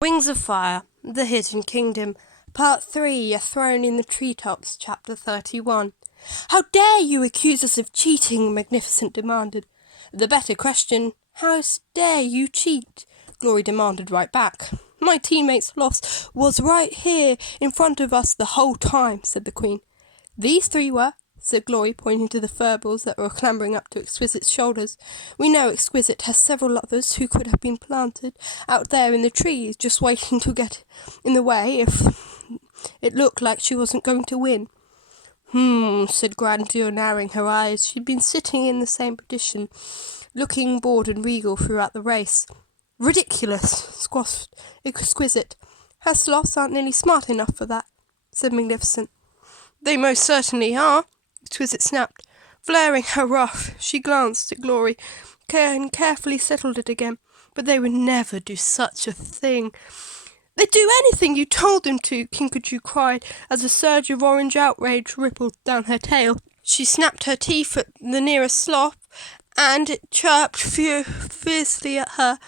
Wings of Fire, The Hidden Kingdom, Part 3, A Throne in the Treetops, Chapter 31. "How dare you accuse us of cheating?" Magnificent demanded. "The better question, how dare you cheat?" Glory demanded right back. "My teammate's loss was right here in front of us the whole time," said the Queen. "These three were," said Glory, pointing to the furballs that were clambering up to Exquisite's shoulders. "We know Exquisite has several others who could have been planted out there in the trees, just waiting to get in the way if it looked like she wasn't going to win." Said Grandeur, narrowing her eyes. She'd been sitting in the same position, looking bored and regal throughout the race. "Ridiculous," squashed Exquisite. "Her sloths aren't nearly smart enough for that," said Magnificent. "They most certainly are," Exquisite snapped. Flaring her wrath, she glanced at Glory and carefully settled it again. "But they would never do such a thing." "They'd do anything you told them to," Kinkajou cried, as a surge of orange outrage rippled down her tail. She snapped her teeth at the nearest sloth, and it chirped fiercely at her.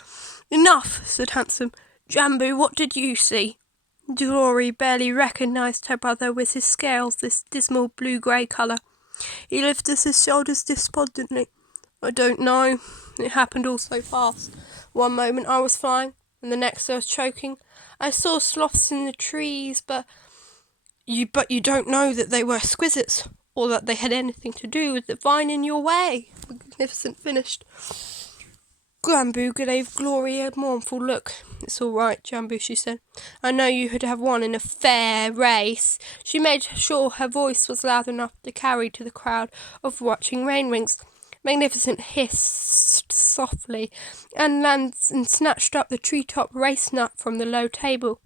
"Enough," said Handsome. "Jambu, what did you see?" Glory barely recognised her brother with his scales, this dismal blue-grey colour. He lifted his shoulders despondently. "I don't know. It happened all so fast. One moment I was flying, and the next I was choking. I saw sloths in the trees, but you don't know that they were Exquisites, or that they had anything to do with the vine in your way," Magnificent finished. Jambu gave Glory a mournful look. "It's all right, Jambu," she said. "I know you would have won in a fair race." She made sure her voice was loud enough to carry to the crowd of watching rainwings. Magnificent hissed softly and snatched up the treetop race nut from the low table.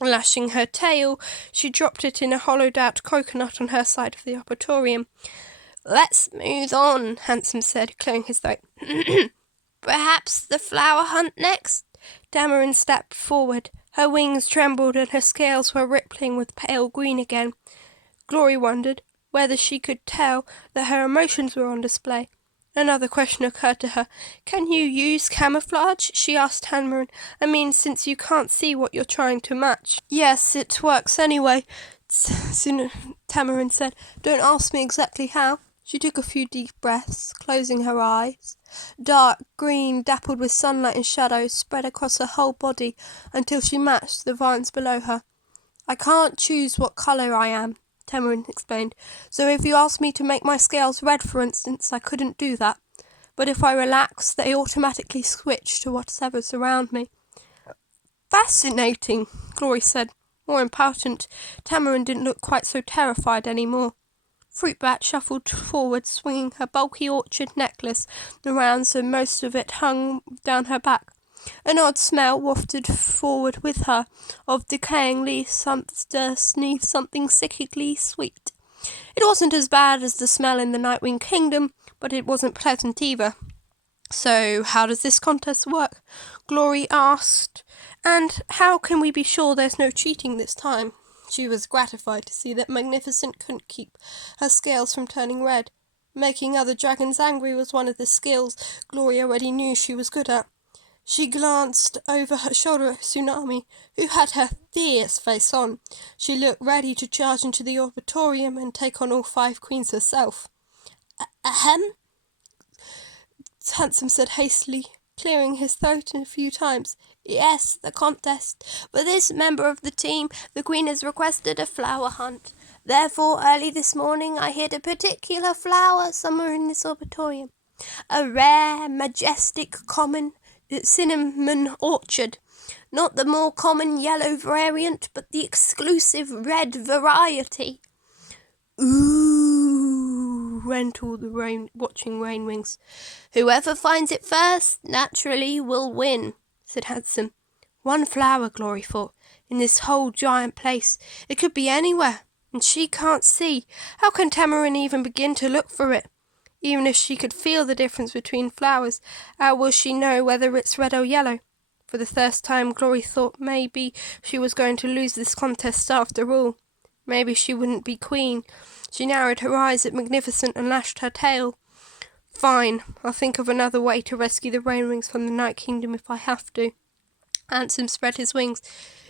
Lashing her tail, she dropped it in a hollowed-out coconut on her side of the auditorium. "Let's move on," Handsome said, clearing his throat. "Perhaps the flower hunt next?" Tamarin stepped forward. Her wings trembled and her scales were rippling with pale green again. Glory wondered whether she could tell that her emotions were on display. Another question occurred to her. "Can you use camouflage?" she asked Tamarin. "I mean, since you can't see what you're trying to match." "Yes, it works anyway," Tamarin said. "Don't ask me exactly how." She took a few deep breaths, closing her eyes. Dark green, dappled with sunlight and shadows, spread across her whole body until she matched the vines below her. "I can't choose what colour I am," Tamarin explained. "So if you asked me to make my scales red, for instance, I couldn't do that. But if I relax, they automatically switch to whatever's around me." "Fascinating," Glory said. More important, Tamarin didn't look quite so terrified anymore. Fruitbat shuffled forward, swinging her bulky orchid necklace around so most of it hung down her back. An odd smell wafted forward with her, of decaying leaves to sneeze something sickly sweet. It wasn't as bad as the smell in the Nightwing Kingdom, but it wasn't pleasant either. "So, how does this contest work?" Glory asked. "And how can we be sure there's no cheating this time?" She was gratified to see that Magnificent couldn't keep her scales from turning red. Making other dragons angry was one of the skills Glory already knew she was good at. She glanced over her shoulder at Tsunami, who had her fierce face on. She looked ready to charge into the auditorium and take on all 5 queens herself. "Ahem," Handsome said hastily, clearing his throat a few times. "Yes, the contest. For this member of the team, the Queen has requested a flower hunt. Therefore, early this morning, I hid a particular flower somewhere in this auditorium. A rare, majestic, common cinnamon orchid. Not the more common yellow variant, but the exclusive red variety." "Ooh," went all the watching rainwings. "Whoever finds it first, naturally, will win," said Handsome. One flower, Glory thought, in this whole giant place. It could be anywhere, and she can't see. How can Tamarin even begin to look for it? Even if she could feel the difference between flowers, how will she know whether it's red or yellow? For the first time, Glory thought maybe she was going to lose this contest after all. Maybe she wouldn't be queen. She narrowed her eyes at Magnificent and lashed her tail. "Fine, I'll think of another way to rescue the rainwings from the Night Kingdom if I have to." Ansem spread his wings.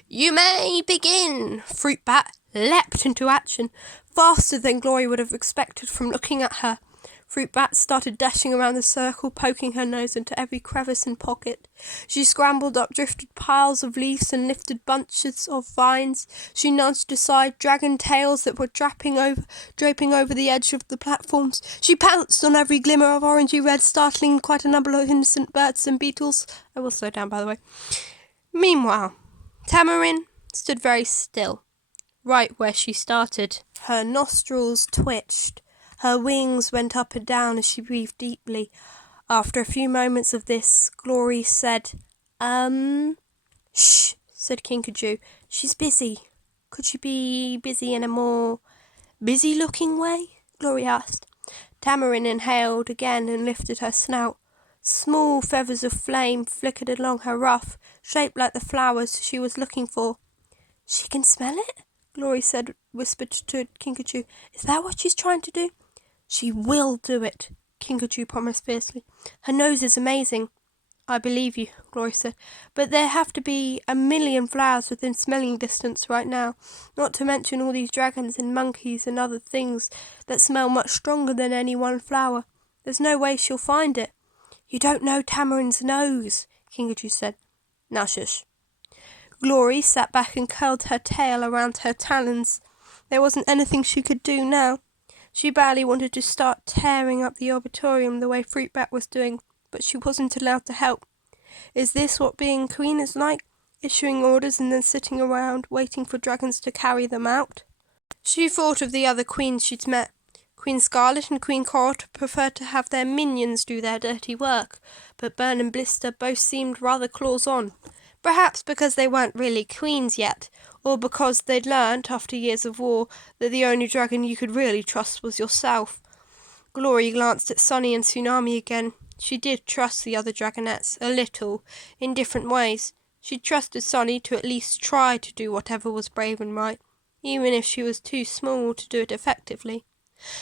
"You may begin!" Fruit Bat leapt into action, faster than Glory would have expected from looking at her. Fruit Bat started dashing around the circle, poking her nose into every crevice and pocket. She scrambled up drifted piles of leaves and lifted bunches of vines. She nudged aside dragon tails that were draping over the edge of the platforms. She pounced on every glimmer of orangey red, startling quite a number of innocent birds and beetles. I will slow down, by the way. Meanwhile, Tamarin stood very still, right where she started. Her nostrils twitched. Her wings went up and down as she breathed deeply. After a few moments of this, Glory said, Shh, said Kinkajou. "She's busy." "Could she be busy in a more busy-looking way?" Glory asked. Tamarin inhaled again and lifted her snout. Small feathers of flame flickered along her ruff, shaped like the flowers she was looking for. "She can smell it?" Glory whispered to Kinkajou. "Is that what she's trying to do?" "She will do it," Kinkajou promised fiercely. "Her nose is amazing." "I believe you," Glory said, "but there have to be a million flowers within smelling distance right now, not to mention all these dragons and monkeys and other things that smell much stronger than any one flower. There's no way she'll find it." "You don't know Tamarin's nose," Kinkajou said. "Now shush." Glory sat back and curled her tail around her talons. There wasn't anything she could do now. She badly wanted to start tearing up the auditorium the way Fruit Bat was doing, but she wasn't allowed to help. Is this what being queen is like? Issuing orders and then sitting around waiting for dragons to carry them out? She thought of the other queens she'd met. Queen Scarlet and Queen Coral preferred to have their minions do their dirty work, but Burn and Blister both seemed rather claws-on. Perhaps because they weren't really queens yet, or because they'd learnt, after years of war, that the only dragon you could really trust was yourself. Glory glanced at Sunny and Tsunami again. She did trust the other dragonettes, a little, in different ways. She trusted Sunny to at least try to do whatever was brave and right, even if she was too small to do it effectively.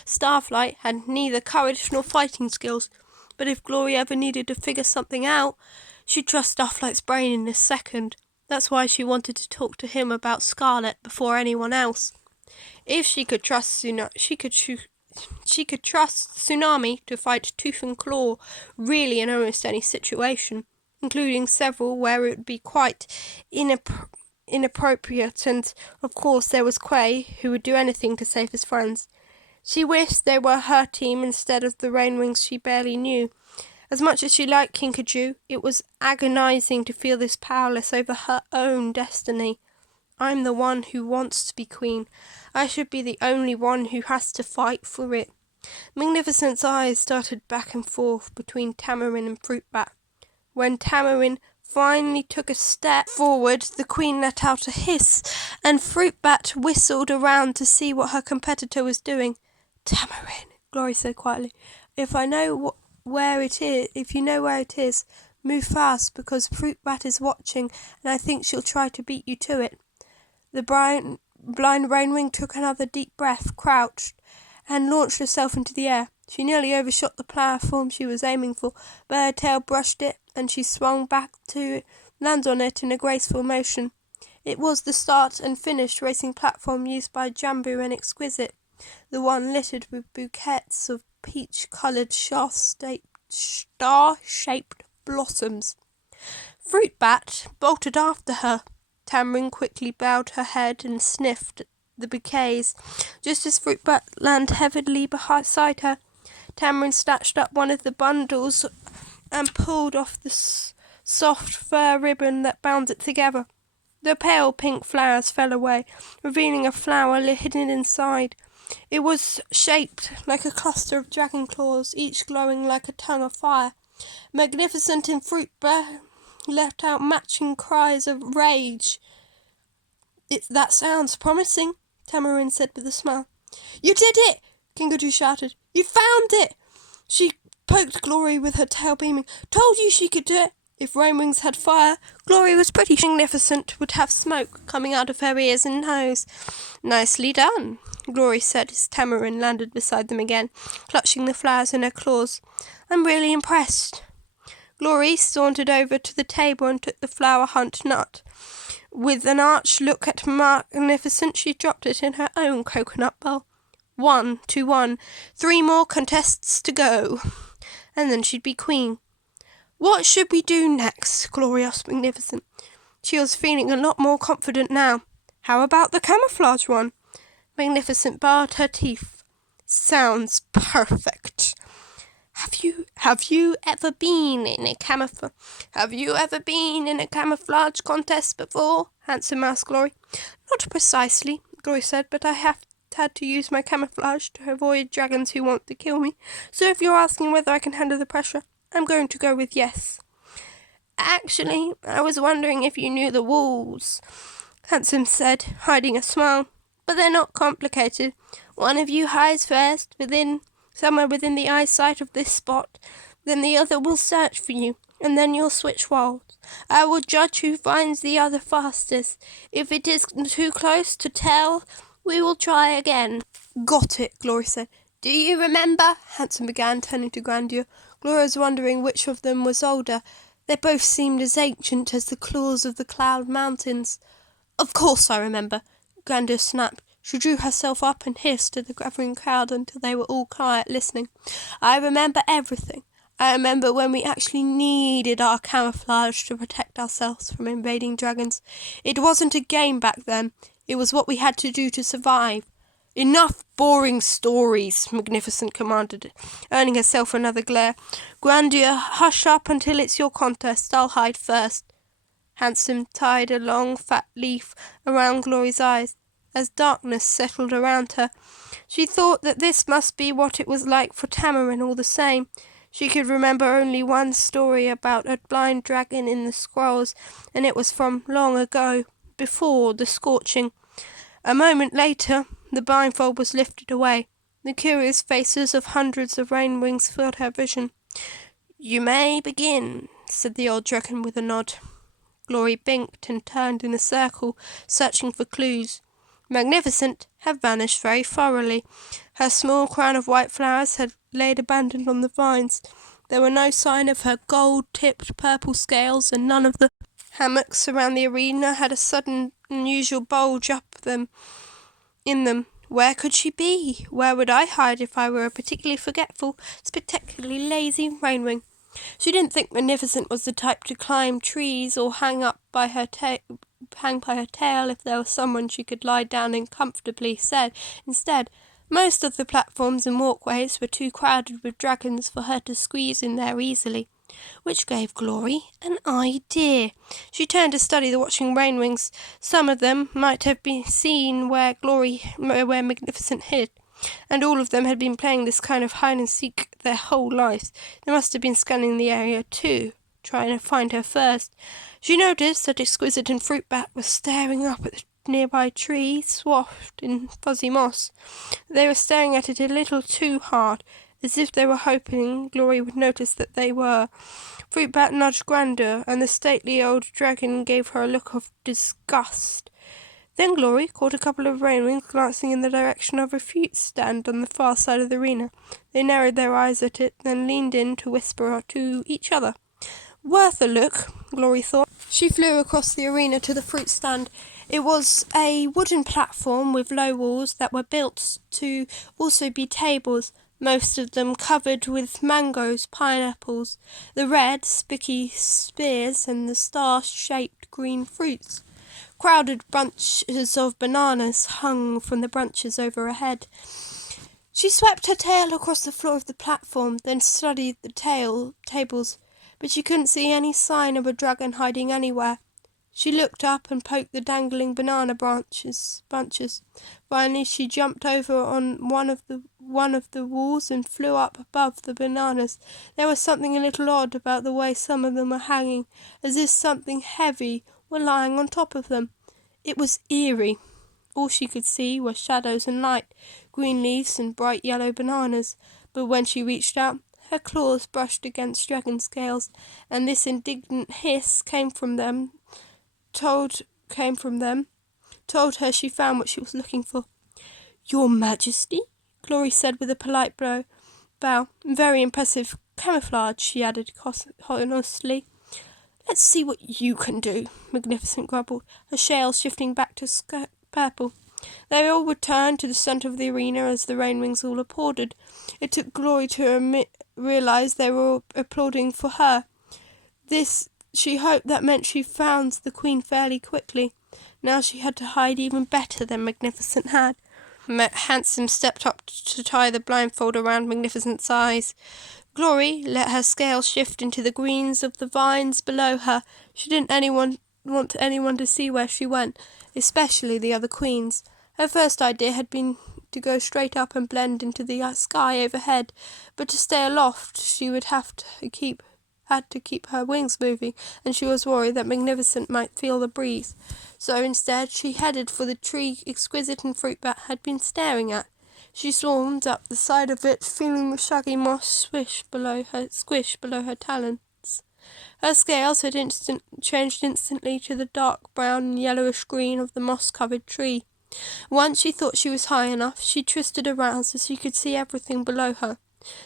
Starflight had neither courage nor fighting skills, but if Glory ever needed to figure something out, she'd trust Starflight's brain in a second. That's why she wanted to talk to him about Scarlet before anyone else. If she could trust she could trust Tsunami to fight tooth and claw, really in almost any situation, including several where it would be quite inappropriate, and of course there was Quay, who would do anything to save his friends. She wished they were her team instead of the Rainwings she barely knew. As much as she liked Kinkajou, it was agonizing to feel this powerless over her own destiny. I'm the one who wants to be queen. I should be the only one who has to fight for it. Magnificent's eyes darted back and forth between Tamarin and Fruit Bat. When Tamarin finally took a step forward, the queen let out a hiss, and Fruit Bat whistled around to see what her competitor was doing. "Tamarin," Glory said quietly, if you know where it is, move fast, because Fruit Bat is watching, and I think she'll try to beat you to it." The blind Rainwing took another deep breath, crouched, and launched herself into the air. She nearly overshot the platform she was aiming for, but her tail brushed it, and she swung back to land on it in a graceful motion. It was the start and finish racing platform used by Jambu and Exquisite, the one littered with bouquets of peach-coloured star-shaped blossoms. Fruit Bat bolted after her. Tamarin quickly bowed her head and sniffed at the bouquets. Just as Fruit Bat landed heavily beside her, Tamarin snatched up one of the bundles and pulled off the soft fur ribbon that bound it together. The pale pink flowers fell away, revealing a flower hidden inside. It was shaped like a cluster of dragon claws, each glowing like a tongue of fire. Magnificent and Fruit Bat let out matching cries of rage. "That sounds promising," Tamarin said with a smile. "You did it!" Kinkajou shouted. "You found it!" She poked Glory with her tail beaming. "Told you she could do it!" If Rainwings had fire, Glory was pretty sure Magnificent would have smoke coming out of her ears and nose. "Nicely done," Glory said as Tamarin landed beside them again, clutching the flowers in her claws. "I'm really impressed." Glory sauntered over to the table and took the flower hunt nut. With an arch look at Magnificent, she dropped it in her own coconut bowl. 1-1. 3 more contests to go. And then she'd be queen. What should we do next? Glory asked Magnificent. She was feeling a lot more confident now. How about the camouflage one? Magnificent bared her teeth. Sounds perfect. Have you ever been in a camouflage contest before? Handsome asked Glory. Not precisely, Glory said, but I have had to use my camouflage to avoid dragons who want to kill me. So if you're asking whether I can handle the pressure, I'm going to go with yes. Actually, I was wondering if you knew the rules, Handsome said, hiding a smile. But they're not complicated. One of you hides first, somewhere within the eyesight of this spot. Then the other will search for you, and then you'll switch worlds. I will judge who finds the other fastest. If it is too close to tell, we will try again. Got it, Glory said. Do you remember? Handsome began, turning to Grandeur. Gloria was wondering which of them was older. They both seemed as ancient as the claws of the Cloud Mountains. Of course I remember, Grandeur snapped. She drew herself up and hissed at the gathering crowd until they were all quiet, listening. I remember everything. I remember when we actually needed our camouflage to protect ourselves from invading dragons. It wasn't a game back then. It was what we had to do to survive. Enough boring stories, Magnificent commanded, earning herself another glare. Grandeur, hush up until it's your contest. I'll hide first. Handsome tied a long fat leaf around Glory's eyes. As darkness settled around her, she thought that this must be what it was like for Tamarin all the same. She could remember only one story about a blind dragon in the scrolls, and it was from long ago, before the scorching. A moment later, the blindfold was lifted away. The curious faces of hundreds of rain wings filled her vision. You may begin, said the old dragon with a nod. Glory blinked and turned in a circle, searching for clues. Magnificent had vanished very thoroughly. Her small crown of white flowers had laid abandoned on the vines. There were no sign of her gold-tipped purple scales, and none of the hammocks around the arena had a sudden unusual bulge up them. In them. Where could she be? Where would I hide if I were a particularly forgetful, spectacularly lazy rainwing? She didn't think Magnificent was the type to climb trees or hang by her tail if there was someone she could lie down and comfortably said. Instead, most of the platforms and walkways were too crowded with dragons for her to squeeze in there easily, which gave Glory an idea. She turned to study the watching rainwings. Some of them might have been seen where Magnificent hid, and all of them had been playing this kind of hide-and-seek their whole lives. They must have been scanning the area too, trying to find her first. She noticed that Exquisite and Fruitbat were staring up at the nearby tree, swathed in fuzzy moss. They were staring at it a little too hard, as if they were hoping Glory would notice that they were. Fruitbat nudged Grandeur, and the stately old dragon gave her a look of disgust. Then Glory caught a couple of rainwings glancing in the direction of a fruit stand on the far side of the arena. They narrowed their eyes at it, then leaned in to whisper to each other. Worth a look, Glory thought. She flew across the arena to the fruit stand. It was a wooden platform with low walls that were built to also be tables, most of them covered with mangoes, pineapples, the red, spiky spears, and the star-shaped green fruits. Crowded bunches of bananas hung from the branches over her head. She swept her tail across the floor of the platform, then studied the tables, but she couldn't see any sign of a dragon hiding anywhere. She looked up and poked the dangling banana bunches. Finally, she jumped over on one of the walls and flew up above the bananas. There was something a little odd about the way some of them were hanging, as if something heavy were lying on top of them. It was eerie. All she could see were shadows and light, green leaves and bright yellow bananas. But when she reached out, her claws brushed against dragon scales, and this indignant hiss told her she found what she was looking for. Your Majesty? Glory said with a polite bow. Very impressive camouflage, she added honestly. Let's see what you can do, Magnificent grumbled, her shell shifting back to purple. They all returned to the centre of the arena as the Rainwings all applauded. It took Glory to realise they were all applauding for her. This, she hoped, that meant she found the Queen fairly quickly. Now she had to hide even better than Magnificent had. Handsome stepped up to tie the blindfold around Magnificent's eyes. Glory let her scales shift into the greens of the vines below her. She didn't want anyone to see where she went, especially the other queens. Her first idea had been to go straight up and blend into the sky overhead, but to stay aloft she would had to keep her wings moving, and she was worried that Magnificent might feel the breeze. So instead she headed for the tree Exquisite and Fruitbat had been staring at. She swarmed up the side of it, feeling the shaggy moss squish below her talons. Her scales had changed instantly to the dark brown and yellowish green of the moss-covered tree. Once she thought she was high enough, she twisted around so she could see everything below her.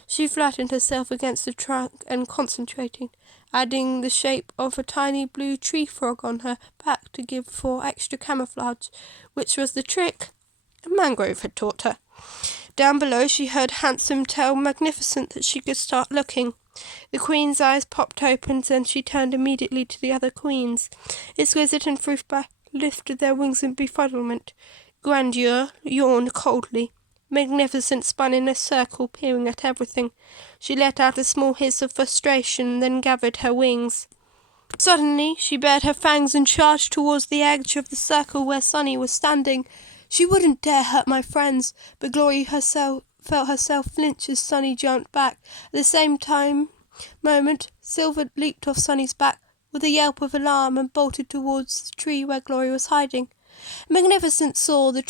She flattened herself against the trunk and concentrated, adding the shape of a tiny blue tree frog on her back to give for extra camouflage, which was the trick Mangrove had taught her. Down below she heard Handsome tell Magnificent that she could start looking. The Queen's eyes popped open, and she turned immediately to the other queens. Exquisite and Fruitbat lifted their wings in befuddlement. Grandeur yawned coldly. Magnificent spun in a circle, peering at everything. She let out a small hiss of frustration, then gathered her wings. Suddenly she bared her fangs and charged towards the edge of the circle where Sunny was standing. She wouldn't dare hurt my friends, but Glory felt herself flinch as Sunny jumped back. At the same moment, Silver leaped off Sunny's back with a yelp of alarm and bolted towards the tree where Glory was hiding. Magnificent saw the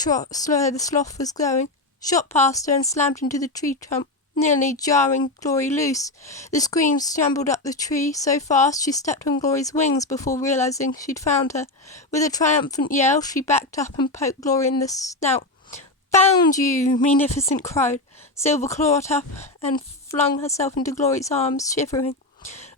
sloth was going, shot past her and slammed into the tree trunk, nearly jarring Glory loose. The scream scrambled up the tree so fast she stepped on Glory's wings before realising she'd found her. With a triumphant yell, she backed up and poked Glory in the snout. "Found you!" Magnificent cried. Silver clawed up and flung herself into Glory's arms, shivering.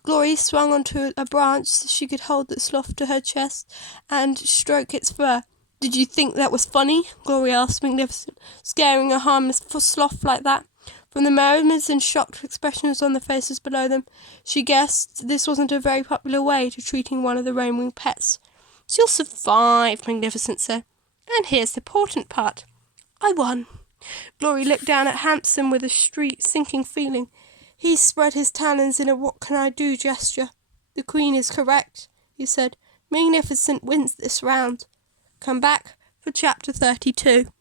Glory swung onto a branch so she could hold the sloth to her chest and stroke its fur. "Did you think that was funny?" Glory asked Magnificent, "scaring a harmless sloth like that?" From the merriment and shocked expressions on the faces below them, she guessed this wasn't a very popular way to treating one of the Rainwing pets. "She'll survive," Magnificent said. "And here's the important part. I won." Glory looked down at Handsome with a sinking feeling. He spread his talons in a what-can-I-do gesture. "The Queen is correct," he said. "Magnificent wins this round. Come back for Chapter 32.